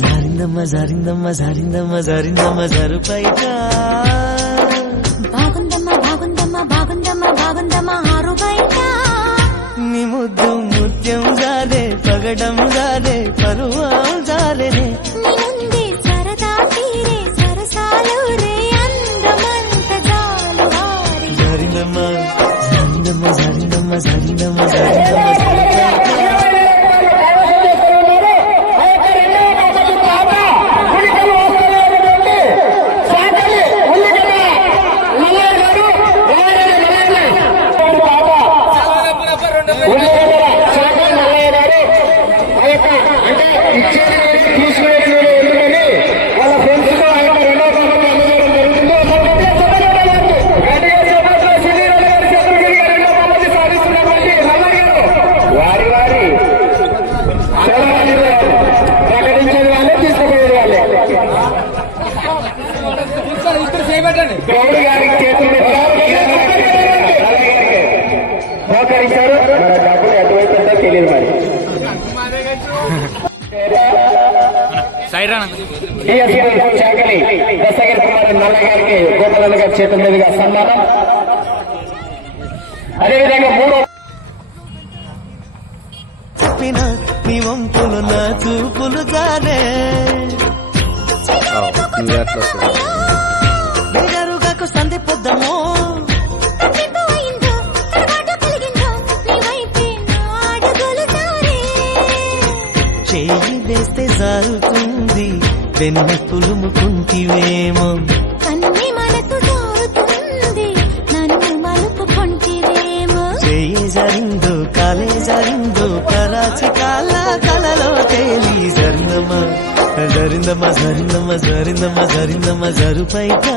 జారిందమ్మ జారిందమ్మ జారిందమ్మ జరుపైగా బాగుందమ్మా బాగుందమ్మా బాగుందమ్మా బాగుందమ్మా ఆరు బయట నీ ముద్దు ముత్యం జాలే పగడం జాలే పరువం జాలేనే నీ ముందే సరదా తీరే సరసాలు రే అందమంత జాలు వారి జారిందమ్మ జారిందమ్మ జారిందమ్మ జారిందమ్మ జారిందమ్మ జరుపైగా సహకరించారు. డబ్బులు ఎటువైపు ఉందో తెలియదు మరి. శాఖని దశగిరి కుమార్ నల్ల గారికి గోపాల గారి చేతుల మీదుగా సన్మానం. అదేవిధంగా మూడో చెప్పిన నీ వంపులు నా చూపులు జాలే వేగరుగాకు సంధి పొద్దమో చేయి వేస్తే జారుతుంది వెన్న పులుముకుంటివేమో కన్ని మనసు జారుతుంది నన్ను మలుపుకుంటివేమో చేయి జారిందో కాలే జారిందో కరాచి కాల కలలో తేలి జరిందమ్మ జరిందమ్మ జరిందమ్మ జరిందమ్మ జరిందమ్మ జరుపైగా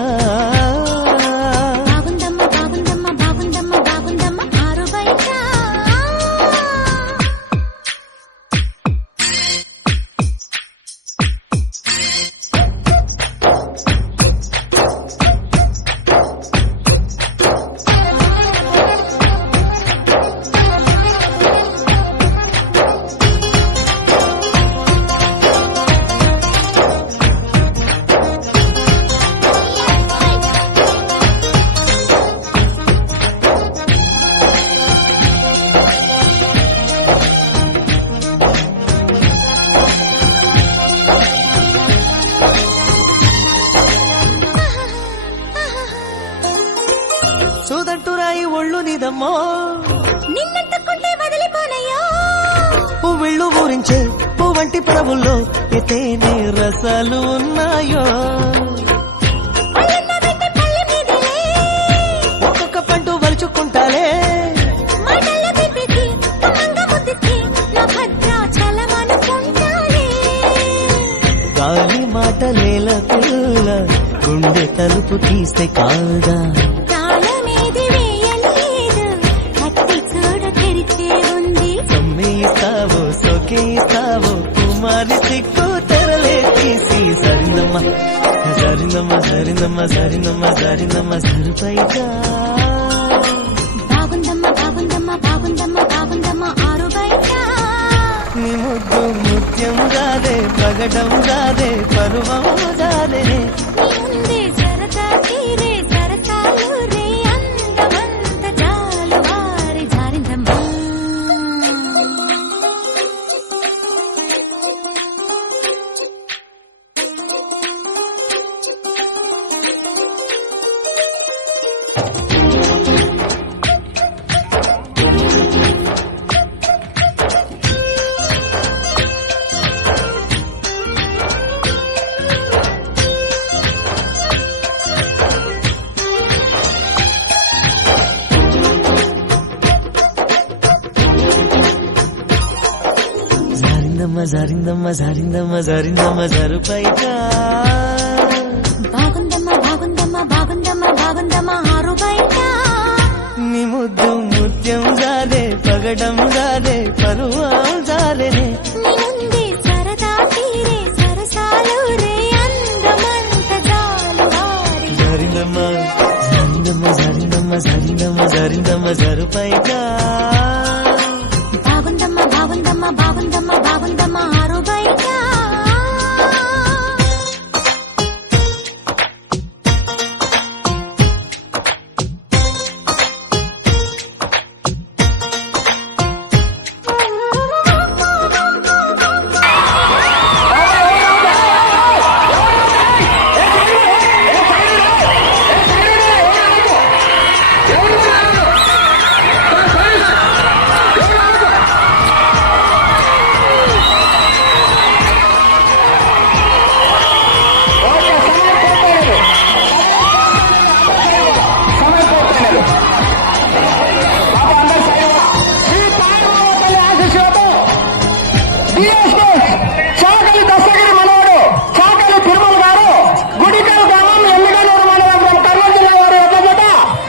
బాగుందమ్మా బాగుందమ్మా బాగుందమ్మా బాగుందమ్మా ఆరు బయట సూదంటురాయి ఒళ్ళు నిదమ్మో నిన్నట్టుకుంటే వదిలిపోనయ్యో పువ్విళ్ళు ఊరించే పువ్వంటి పడవుల్లో ఎతేనే రసాలు ఉన్నాయో ఒక్కొక్క పండు వలుచుకుంటాలే మాటల్లో తిప్పితే అమ్మంగా ముద్దితే నా భద్రాచలమనుకుంటాలే గాలి మాటలేల పిల్ల గుండె తలుపు తీస్తే కాదా తాళమేది వేయలేదు కత్తి చూడ తెరిచే ఉంది సమ్మేస్తావో సొకేస్తావో కుమారి సిక్కు తెరలే తీసి జరిందమ్మ జరిందమ్మ జరిందమ్మ జరిందమ్మ జరిందమ్మ జరుపైగా బాగుందమ్మా బాగుందమ్మా బాగుందమ్మా బాగుందమ్మా ఆరు బయట నీ ముద్దు ముత్యం జాలే పగడం జాలే పరువం జాలే నీ ముందే సరదా తీరే సరసాలు రే అందమంత జాలు వారి జారిందమ్మా జారిందమ్మ జారిందమ్మ జారిందమ్మ జరుపైట బాగుందమ్మ బాగుందమ్మ బాగుందమ్మ బాగుందమ్మ ఆరు బయట నీ ముద్దు ముత్యం జారే పగడం జారే పరువం జారేనే నీ ముందే సరదా తీరే సరసాలు రే అందమంత జాలు వారి జారిందమ్మ జారిందమ్మ జారిందమ్మ జారిందమ్మ జారిందమ్మ జరుపైట బాగుందమ్మ బాగుందమ్మ బాగుందమ్మ బాగుందమ్మ ఆరు బయట చాకలి దస్తగిరి మనవాడు చాకలి తిరుమల గారు గుడికల్ గ్రామం ఎల్లిగనూరు మండలం కర్నూలు జిల్లా వారి యొక్క జత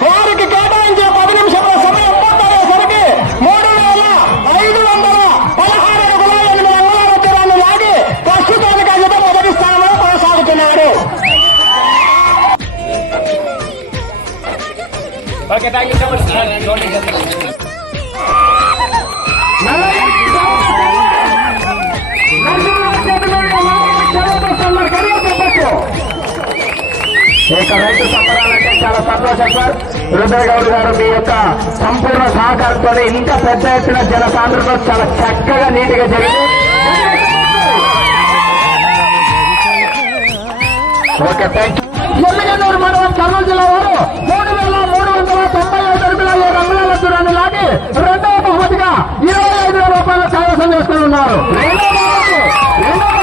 వారికి కేటాయించిన 10 నిమిషాల సమయం పూర్తయ్యేసరికి 3,516 అడుగుల 8 అంగుళాల దూరాన్ని లాగి ప్రస్తుతానికి ఆ జత మొదటి స్థానంలో కొనసాగుతున్నాడు. Okay thank you so much. ఇక రైతు సంబరాలంటే చాలా సంతోషం సార్. హృదయ గౌడ్ గారు మీ యొక్క సంపూర్ణ సహకారంతో ఇంత పెద్ద ఎత్తున జన సాంద్రత చాలా చక్కగా నీటిగా జరిగింది. Okay thank you. ఎమ్మిగనూరు మండలం కర్నూలు జిల్లా వారు 3,395 అడుగుల 7 అంగుళాల దూరాన్ని లాగి రెండవ బహుమతిగా 25,000 రూపాయలు కైవసం చేసుకుని ఉన్నారు. రెండవ